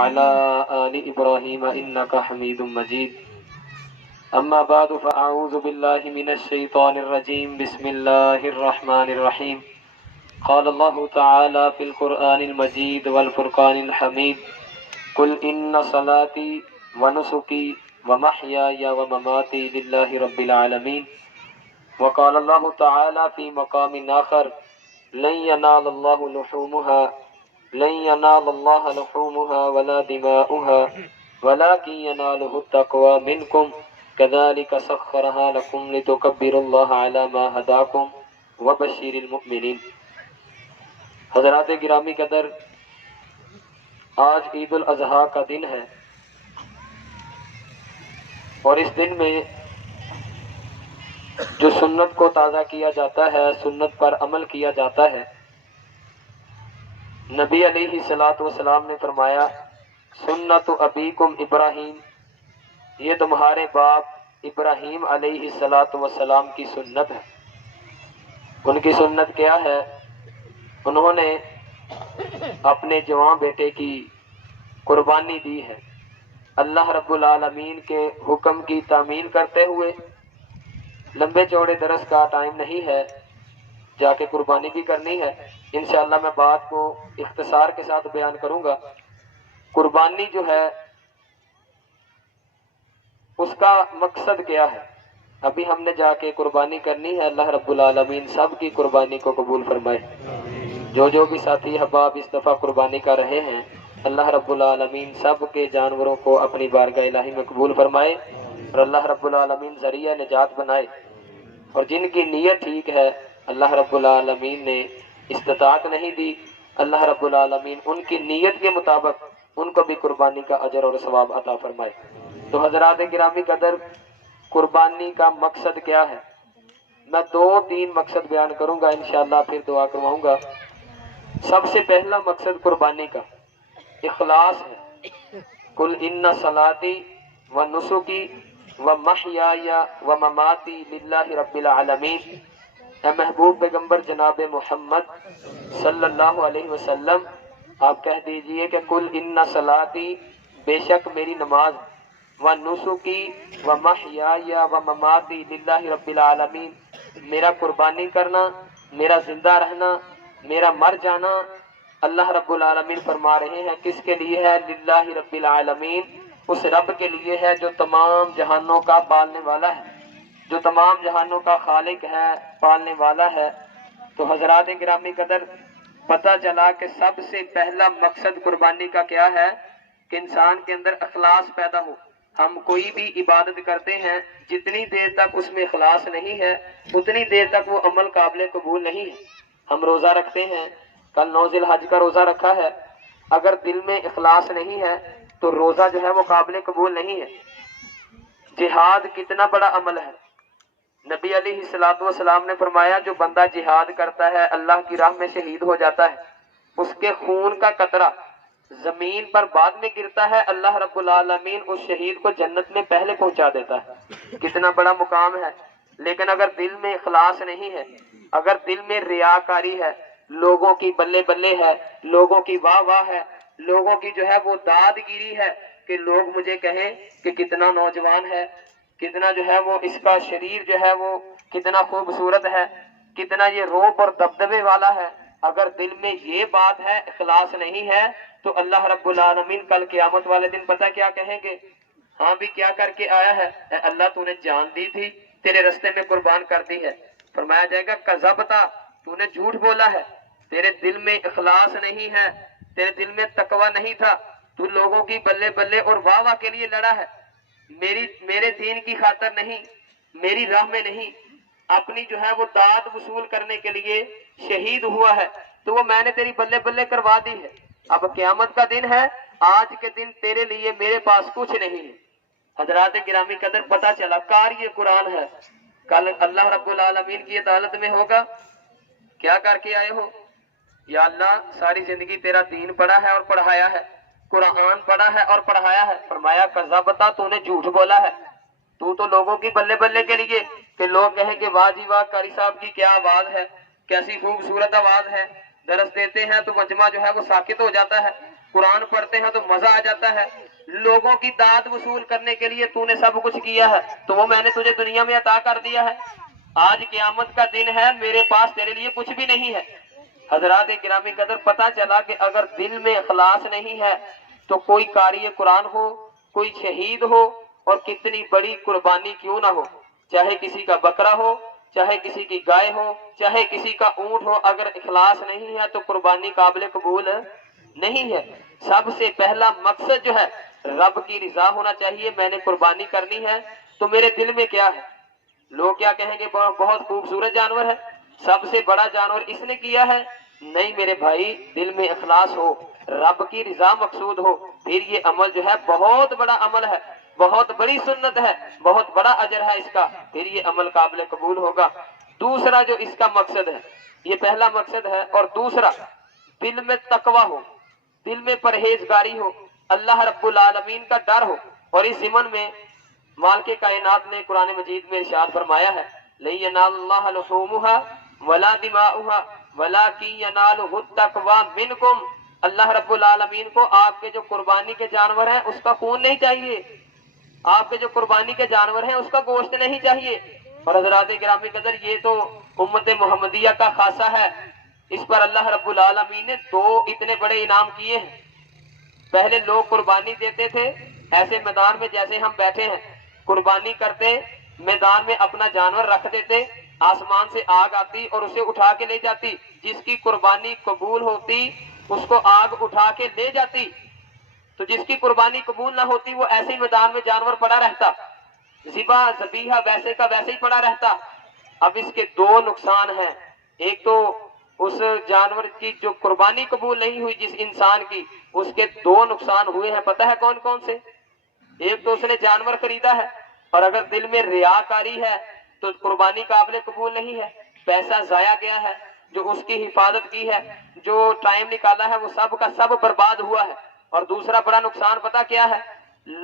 وعلى آل إبراهيم إنك حميد مجيد. أما بعد فأعوذ بالله من الشيطان الرجيم. بسم الله الرحمن الرحيم. قال الله تعالى في القرآن المجيد والفرقان الحميد: قل إن صلاتي ونسكي ومحياي ومماتي لله رب العالمين. وقال الله تعالى في مقام آخر: لن ينال الله لحومها ولا دماؤها ولكن يناله التقوى منكم كذلك سخرها لكم لتكبروا الله على ما هداكم وبشر المؤمنين. حضرات گرامی قدر، آج عید الاضحیٰ کا دن ہے اور اس دن میں جو سنت کو تازہ کیا جاتا ہے، سنت پر عمل کیا جاتا ہے. نبی علیہ الصلوۃ والسلام نے فرمایا: سنت ابیکم ابراہیم، یہ تمہارے باپ ابراہیم علیہ الصلوۃ والسلام کی سنت ہے. ان کی سنت کیا ہے؟ انہوں نے اپنے جوان بیٹے کی قربانی دی ہے. اللہ رب العالمین کے حکم کی تعمیل کرتے ہوئے. لمبے چوڑے درس کا ٹائم نہیں ہے، جا کے قربانی بھی کرنی ہے. انشاءاللہ میں بات کو اختصار کے ساتھ بیان کروں گا. قربانی جو ہے اس کا مقصد کیا ہے؟ ابھی ہم نے جا کے قربانی کرنی ہے. اللہ رب العالمین سب کی قربانی کو قبول فرمائے. جو بھی ساتھی احباب اس دفعہ قربانی کر رہے ہیں، اللہ رب العالمین سب کے جانوروں کو اپنی بارگاہ الہی میں قبول فرمائے اور اللہ رب العالمین ذریعہ نجات بنائے. اور جن کی نیت ٹھیک ہے، اللہ رب العالمین نے استطاعت نہیں دی، اللہ رب العالمین ان کی نیت کے مطابق ان کو بھی قربانی کا اجر اور ثواب عطا فرمائے. تو حضرات گرامی قدر، قربانی کا مقصد کیا ہے؟ میں 2-3 مقصد بیان کروں گا، انشاءاللہ پھر دعا کرواؤں گا. سب سے پہلا مقصد قربانی کا اخلاص ہے. قل ان صلاتی و نسکی و محیای و مماتی للہ رب العالمین. اے محبوب پیغمبر جناب محمد صلی اللہ علیہ وسلم، آپ کہہ دیجئے کہ قل ان صلاتی، بے شک میری نماز، و نسکی و محیای و مماتی للہ رب العالمین، میرا قربانی کرنا، میرا زندہ رہنا، میرا مر جانا، اللہ رب العالمین فرما رہے ہیں کس کے لیے ہے؟ للہ رب العالمین، اس رب کے لیے ہے جو تمام جہانوں کا پالنے والا ہے، جو تمام جہانوں کا خالق ہے، پالنے والا ہے. تو حضرات گرامی قدر، پتہ چلا کہ سب سے پہلا مقصد قربانی کا کیا ہے؟ کہ انسان کے اندر اخلاص پیدا ہو. ہم کوئی بھی عبادت کرتے ہیں، جتنی دیر تک اس میں اخلاص نہیں ہے اتنی دیر تک وہ عمل قابل قبول نہیں ہے. ہم روزہ رکھتے ہیں، کل 9 ذی الحج کا روزہ رکھا ہے، اگر دل میں اخلاص نہیں ہے تو روزہ جو ہے وہ قابل قبول نہیں ہے. جہاد کتنا بڑا عمل ہے. نبی علیہ الصلوۃ والسلام نے فرمایا جو بندہ جہاد کرتا ہے، اللہ کی راہ میں شہید ہو جاتا ہے، اس کے خون کا قطرہ زمین پر بعد میں گرتا ہے، اللہ رب العالمین اس شہید کو جنت میں پہلے پہنچا دیتا ہے. کتنا بڑا مقام ہے. لیکن اگر دل میں اخلاص نہیں ہے، اگر دل میں ریاکاری ہے، لوگوں کی بلے بلے ہے، لوگوں کی واہ واہ ہے، لوگوں کی جو ہے وہ داد گیری ہے کہ لوگ مجھے کہیں کہ کتنا نوجوان ہے، کتنا جو ہے وہ اس کا شریر جو ہے وہ کتنا خوبصورت ہے، کتنا یہ روپ اور دبدبے والا ہے. اگر دل میں یہ بات ہے، اخلاص نہیں ہے، تو اللہ رب العالمین کل قیامت والے دن پتہ کیا کہیں گے؟ ہاں بھی کیا کر کے آیا ہے؟ اے اللہ تو نے جان دی تھی، تیرے رستے میں قربان کر دی ہے. فرمایا جائے گا کذبتا، تو نے جھوٹ بولا ہے، تیرے دل میں اخلاص نہیں ہے، تیرے دل میں تقوی نہیں تھا، تو لوگوں کی بلے بلے اور واہ واہ کے لیے لڑا ہے، میرے دین کی خاطر نہیں، میری راہ میں نہیں، اپنی جو ہے وہ داد وصول کرنے کے لیے شہید ہوا ہے، تو وہ میں نے تیری بلے بلے کروا دی ہے. اب قیامت کا دن ہے، آج کے دن تیرے لیے میرے پاس کچھ نہیں ہے. حضرات گرامی قدر، پتہ چلا کار یہ قرآن ہے. کل اللہ رب العالمین کی عدالت میں ہوگا، کیا کر کے آئے ہو؟ یا اللہ ساری زندگی تیرا دین پڑھا ہے اور پڑھایا ہے، قرآن پڑھا ہے اور پڑھایا ہے. فرمایا کذبتا، تو نے جھوٹ بولا ہے، تو لوگوں کی بلے بلے کے لیے کہ لوگ کہیں کہ واہ جی واہ قاری صاحب کی کیا آواز ہے، کیسی خوبصورت آواز ہے، درس دیتے ہیں تو مجمع جو ہے وہ ساکت ہو جاتا ہے، قرآن پڑھتے ہیں تو مزہ آ جاتا ہے، لوگوں کی داد وصول کرنے کے لیے تو نے سب کچھ کیا ہے تو وہ میں نے تجھے دنیا میں عطا کر دیا ہے، آج قیامت کا دن ہے، میرے پاس تیرے لیے کچھ بھی نہیں ہے۔ حضرات گرامی قدر، پتہ چلا کہ اگر دل میں اخلاص نہیں ہے تو کوئی قاری قرآن ہو، کوئی شہید ہو، اور کتنی بڑی قربانی کیوں نہ ہو، چاہے کسی کا بکرا ہو، چاہے کسی کی گائے ہو، چاہے کسی کا اونٹ ہو، اگر اخلاص نہیں ہے تو قربانی قابل قبول نہیں ہے۔ سب سے پہلا مقصد جو ہے رب کی رضا ہونا چاہیے، میں نے قربانی کرنی ہے تو میرے دل میں کیا ہے؟ لوگ کیا کہیں گے بہت خوبصورت جانور ہے، سب سے بڑا جانور اس نے کیا ہے، نہیں میرے بھائی، دل میں اخلاص ہو، رب کی رضا مقصود ہو، پھر یہ عمل جو ہے بہت بڑا عمل ہے، بہت بڑی سنت ہے، بہت بڑا اجر ہے اس کا، پھر یہ عمل قابل قبول ہوگا۔ دوسرا جو اس کا مقصد ہے، یہ پہلا مقصد ہے، اور دوسرا دل میں تقوی ہو، دل میں پرہیزگاری ہو، اللہ رب العالمین کا ڈر ہو، اور اس ضمن میں مالک کائنات نے قرآن مجید میں ارشاد فرمایا ہے لَن يَنَالَ اللَّهَ لُحُومُهَا وَلَا دِمَاؤُهَا وَلَٰكِن يَنَالُهُ التَّقْوَىٰ مِنكُمْ، اللہ رب العالمین کو آپ کے جو قربانی کے جانور ہیں اس کا خون نہیں چاہیے، آپ کے جو قربانی کے جانور ہیں اس کا گوشت نہیں چاہیے۔ اور حضرات گرامی قدر، یہ تو امت محمدیہ کا خاصہ ہے، اس پر اللہ رب العالمین نے دو اتنے بڑے انعام کیے ہیں۔ پہلے لوگ قربانی دیتے تھے ایسے میدان میں جیسے ہم بیٹھے ہیں، قربانی کرتے، میدان میں اپنا جانور رکھ دیتے، آسمان سے آگ آتی اور اسے اٹھا کے لے جاتی، جس کی قربانی قبول ہوتی اس کو آگ اٹھا کے لے جاتی، تو جس کی قربانی قبول نہ ہوتی وہ ایسے ہی میدان میں جانور پڑا رہتا، ذبیحہ ویسے کا ویسے ہی پڑا رہتا۔ اب اس کے دو نقصان ہیں، ایک تو اس جانور کی جو قربانی قبول نہیں ہوئی جس انسان کی، اس کے دو نقصان ہوئے ہیں، پتہ ہے کون کون سے؟ ایک تو اس نے جانور خریدا ہے، اور اگر دل میں ریاکاری ہے تو قربانی قابل قبول نہیں ہے، پیسہ ضائع گیا ہے، جو اس کی حفاظت کی ہے، جو ٹائم نکالا ہے، وہ سب کا سب برباد ہوا ہے۔ اور دوسرا بڑا نقصان پتہ کیا ہے؟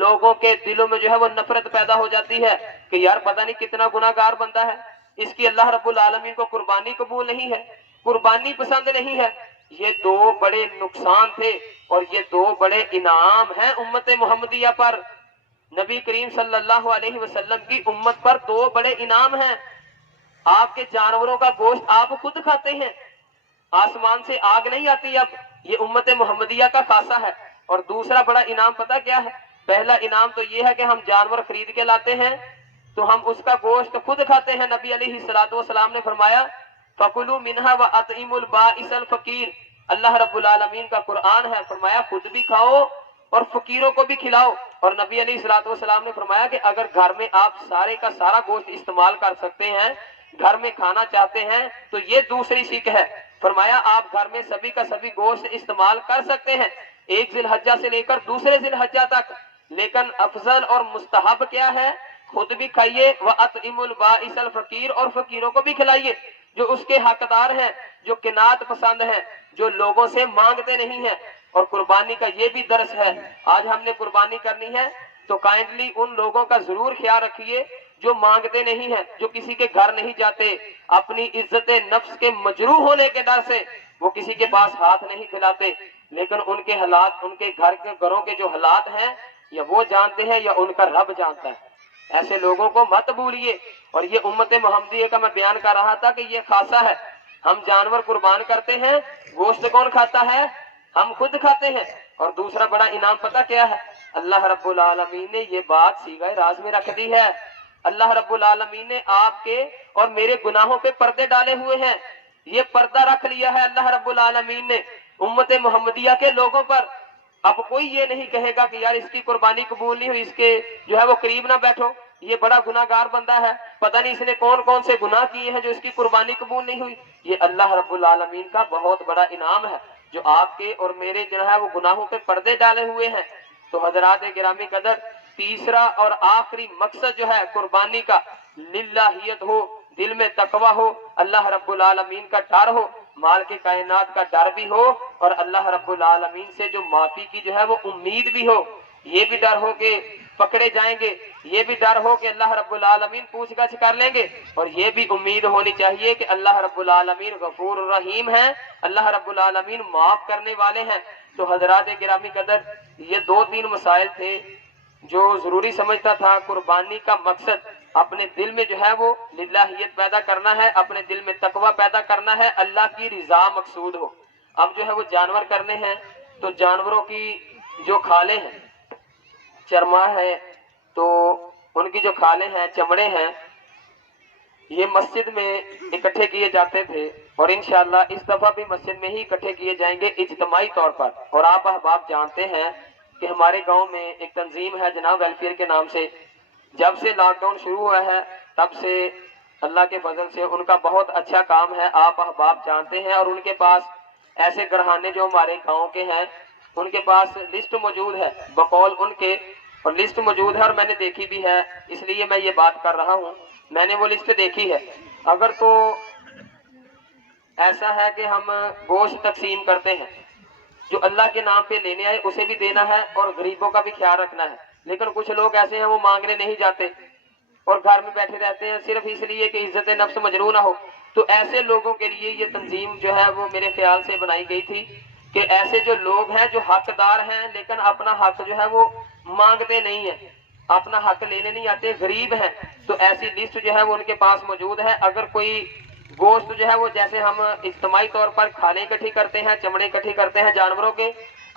لوگوں کے دلوں میں جو ہے وہ نفرت پیدا ہو جاتی ہے کہ یار پتہ نہیں کتنا گناہ گار بندہ ہے، اس کی اللہ رب العالمین کو قربانی قبول نہیں ہے، قربانی پسند نہیں ہے۔ یہ دو بڑے نقصان تھے اور یہ دو بڑے انعام ہیں امت محمدیہ پر۔ نبی کریم صلی اللہ علیہ وسلم کی امت پر دو بڑے انعام ہیں، آپ کے جانوروں کا گوشت آپ خود کھاتے ہیں، آسمان سے آگ نہیں آتی، اب یہ امت محمدیہ کا خاصہ ہے۔ اور دوسرا بڑا انعام پتہ کیا ہے؟ پہلا انعام تو یہ ہے کہ ہم جانور خرید کے لاتے ہیں تو ہم اس کا گوشت خود کھاتے ہیں، نبی علیہ السلام نے فرمایا فَكُلُوا مِنْهَا وَأَطْعِمُوا الْبَائِسَ الْفَقِيرَ، اللہ رب العالمین کا قرآن ہے، فرمایا خود بھی کھاؤ اور فقیروں کو بھی کھلاؤ۔ اور نبی علیہ السلام نے فرمایا کہ اگر گھر میں آپ سارے کا سارا گوشت استعمال کر سکتے ہیں، گھر میں کھانا چاہتے ہیں تو یہ دوسری سیکھ ہے، فرمایا آپ گھر میں سبھی کا سبھی گوشت استعمال کر سکتے ہیں، ایک ذی الحجہ سے لے کر دوسرے ذی الحجہ تک، لیکن افضل اور مستحب کیا ہے؟ خود بھی کھائیے، وَأَطْعِمُوا الْبَائِسَ الْفَقِيرَ، اور فقیروں کو بھی کھلائیے جو اس کے حقدار ہیں، جو قناعت پسند ہیں، جو لوگوں سے مانگتے نہیں ہیں۔ اور قربانی کا یہ بھی درس ہے، آج ہم نے قربانی کرنی ہے تو کائنڈلی ان لوگوں کا ضرور خیال رکھیے جو مانگتے نہیں ہیں، جو کسی کے گھر نہیں جاتے، اپنی عزت نفس کے مجروح ہونے کے ڈر سے وہ کسی کے پاس ہاتھ نہیں پھیلاتے، لیکن ان کے حالات، ان کے گھروں کے جو حالات ہیں یا وہ جانتے ہیں یا ان کا رب جانتا ہے، ایسے لوگوں کو مت بھولیے۔ اور یہ امت محمدیہ کا میں بیان کر رہا تھا کہ یہ خاصہ ہے، ہم جانور قربان کرتے ہیں، گوشت کون کھاتا ہے؟ ہم خود کھاتے ہیں۔ اور دوسرا بڑا انعام پتہ کیا ہے؟ اللہ رب العالمین نے یہ بات صیغہ راز میں رکھ دی ہے، اللہ رب العالمین نے آپ کے اور میرے گناہوں پہ پردے ڈالے ہوئے ہیں، یہ پردہ رکھ لیا ہے اللہ رب العالمین نے امت محمدیہ کے لوگوں پر۔ اب کوئی یہ نہیں کہے گا کہ یار اس کی قربانی قبول نہیں ہوئی، اس کے جو ہے وہ قریب نہ بیٹھو، یہ بڑا گناہ گار بندہ ہے، پتہ نہیں اس نے کون کون سے گناہ کیے ہیں جو اس کی قربانی قبول نہیں ہوئی۔ یہ اللہ رب العالمین کا بہت بڑا انعام ہے جو آپ کے اور میرے جو ہے وہ گناہوں پہ پردے ڈالے ہوئے ہیں۔ تو حضرات گرامی قدر، تیسرا اور آخری مقصد جو ہے قربانی کا، للہیت ہو، دل میں تقوی ہو، اللہ رب العالمین کا ڈر ہو، مال کے کائنات کا ڈر بھی ہو، اور اللہ رب العالمین سے جو معافی کی جو ہے وہ امید بھی ہو، یہ بھی ڈر ہو کہ پکڑے جائیں گے، یہ بھی ڈر ہو کہ اللہ رب العالمین پوچھ گچھ کر لیں گے، اور یہ بھی امید ہونی چاہیے کہ اللہ رب العالمین غفور الرحیم ہیں، اللہ رب العالمین معاف کرنے والے ہیں۔ تو حضرات گرامی قدر یہ 2-3 مسائل تھے جو ضروری سمجھتا تھا۔ قربانی کا مقصد اپنے دل میں جو ہے وہ للہیت پیدا کرنا ہے، اپنے دل میں تقوی پیدا کرنا ہے، اللہ کی رضا مقصود ہو۔ اب جو ہے وہ جانور کرنے ہیں تو جانوروں کی جو کھالیں ہیں، چرما ہے تو ان کی جو کھالیں ہیں، چمڑے ہیں، یہ مسجد میں اکٹھے کیے جاتے تھے اور انشاءاللہ اس دفعہ بھی مسجد میں ہی اکٹھے کیے جائیں گے اجتماعی طور پر۔ اور آپ احباب جانتے ہیں کہ ہمارے گاؤں میں ایک تنظیم ہے جناب ویلفیئر کے نام سے، جب سے لاک ڈاؤن شروع ہوا ہے تب سے اللہ کے فضل سے ان کا بہت اچھا کام ہے، آپ احباب جانتے ہیں۔ اور ان کے پاس ایسے گرہانے جو ہمارے گاؤں کے ہیں، ان کے پاس لسٹ موجود ہے، بقول ان کے، اور لسٹ موجود ہے اور میں نے دیکھی بھی ہے، اس لیے میں یہ بات کر رہا ہوں۔ میں نے وہ لسٹ دیکھی ہے۔ اگر تو ایسا ہے کہ ہم گوشت تقسیم کرتے ہیں، جو اللہ کے نام پہ لینے آئے اسے بھی دینا ہے اور غریبوں کا بھی خیال رکھنا ہے، لیکن کچھ لوگ ایسے ہیں وہ مانگنے نہیں جاتے اور گھر میں بیٹھے رہتے ہیں صرف اس لیے کہ عزت نفس مجروح نہ ہو۔ تو ایسے لوگوں کے لیے یہ تنظیم جو ہے وہ میرے خیال سے بنائی گئی تھی کہ ایسے جو لوگ ہیں جو حقدار ہیں لیکن اپنا حق جو ہے وہ مانگتے نہیں ہیں، اپنا حق لینے نہیں آتے، غریب ہیں، تو ایسی لسٹ جو ہے وہ ان کے پاس موجود ہے۔ اگر کوئی گوشت جو ہے وہ جیسے ہم اجتماعی طور پر کھالیں اکٹھی کرتے ہیں، چمڑے اکٹھی کرتے ہیں جانوروں کے،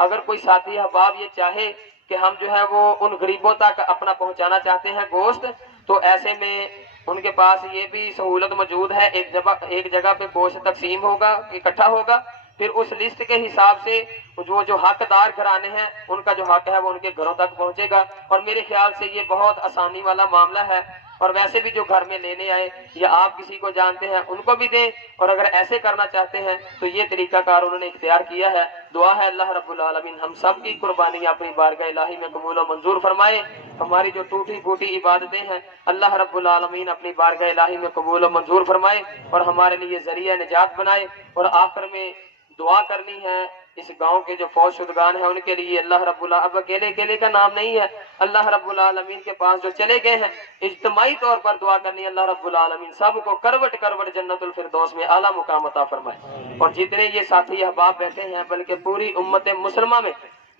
اگر کوئی ساتھی احباب یہ چاہے کہ ہم جو ہے وہ ان غریبوں تک اپنا پہنچانا چاہتے ہیں گوشت، تو ایسے میں ان کے پاس یہ بھی سہولت موجود ہے، ایک جگہ پہ گوشت تقسیم ہوگا، اکٹھا ہوگا، پھر اس لسٹ کے حساب سے جو حقدار گھرانے ہیں ان کا جو حق ہے وہ ان کے گھروں تک پہنچے گا۔ اور میرے خیال سے یہ بہت آسانی والا معاملہ ہے، اور ویسے بھی جو گھر میں لینے آئے یا آپ کسی کو جانتے ہیں ان کو بھی دیں، اور اگر ایسے کرنا چاہتے ہیں تو یہ طریقہ کار انہوں نے اختیار کیا ہے۔ دعا ہے اللہ رب العالمین ہم سب کی قربانی اپنی بارگاہ الہی میں قبول و منظور فرمائے۔ ہماری جو ٹوٹی پھوٹی عبادتیں ہیں اللہ رب العالمین اپنی بارگاہ الہی میں قبول و منظور فرمائے اور ہمارے لیے ذریعہ نجات بنائے۔ اور آخر میں دعا کرنی ہے اس گاؤں کے جو فوت شدگان ہیں ان کے لیے، اللہ رب العالمین اب اکیلے کا نام نہیں ہے، اللہ رب العالمین کے پاس جو چلے گئے ہیں اجتماعی طور پر دعا کرنی ہے، اللہ رب العالمین سب کو کروٹ کروٹ جنت الفردوس میں اعلیٰ مقام عطا فرمائے۔ اور جتنے یہ ساتھی احباب بیٹھے ہیں بلکہ پوری امت مسلمہ میں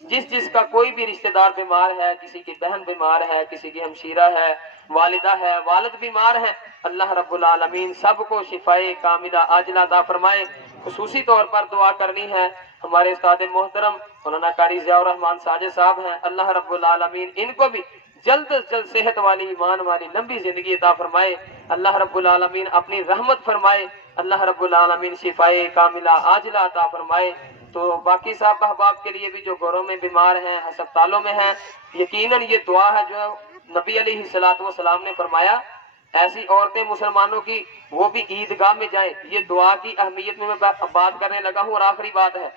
جس کا کوئی بھی رشتہ دار بیمار ہے، کسی کی بہن بیمار ہے، کسی کی ہمشیرہ ہے، والدہ ہے، والد بیمار ہے، اللہ رب العالمین سب کو شفائے کاملہ عاجلہ عطا فرمائے۔ خصوصی طور پر دعا کرنی ہے ہمارے استاد محترم مولانا قاری ضیاء الرحمن ساجد صاحب ہیں، اللہ رب العالمین ان کو بھی جلد از جلد صحت والی ایمان والی لمبی زندگی عطا فرمائے، اللہ رب العالمین اپنی رحمت فرمائے، اللہ رب العالمین شفائے کاملہ عاجلہ عطا فرمائے۔ تو باقی صاحب احباب کے لیے بھی جو گھروں میں بیمار ہیں، ہسپتالوں میں ہیں، یقیناً یہ دعا ہے جو نبی علیہ الصلوۃ والسلام نے فرمایا ایسی عورتیں مسلمانوں کی وہ بھی عیدگاہ میں جائیں۔ یہ دعا کی اہمیت میں بات کرنے لگا ہوں اور آخری بات ہے،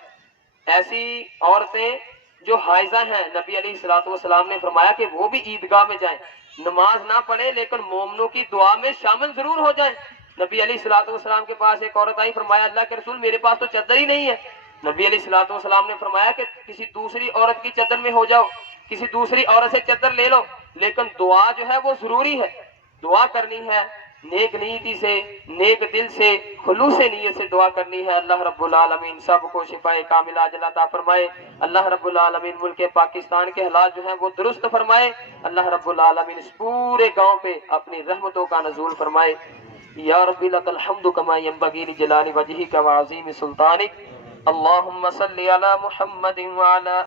ایسی عورتیں جو حائضہ ہیں نبی علیہ الصلوۃ والسلام نے فرمایا کہ وہ بھی عیدگاہ میں جائیں، نماز نہ پڑھیں لیکن مومنوں کی دعا میں شامل ضرور ہو جائیں۔ نبی علیہ الصلوۃ والسلام کے پاس ایک عورت آئی، فرمایا اللہ کے رسول میرے پاس تو چادر ہی نہیں ہے۔ نبی علیہ الصلوۃ والسلام نے فرمایا کہ کسی دوسری عورت کی چادر میں ہو جاؤ، کسی دوسری عورت سے چادر لے لو، لیکن دعا جو ہے وہ ضروری ہے، دعا کرنی ہے، نیک نیتی سے، نیک دل سے، خلوص نیت سے دعا کرنی ہے۔ اللہ رب العالمین سب کو شفائے کاملہ عاجلہ عطا فرمائے، اللہ رب العالمین ملک پاکستان کے حالات جو ہیں وہ درست فرمائے، اللہ رب العالمین اس پورے گاؤں پہ اپنی رحمتوں کا نزول فرمائے۔ یا رب لک الحمد کما ینبغی لجلال وجہک وعظیم سلطانک، اللہم صلی علی محمد وعلی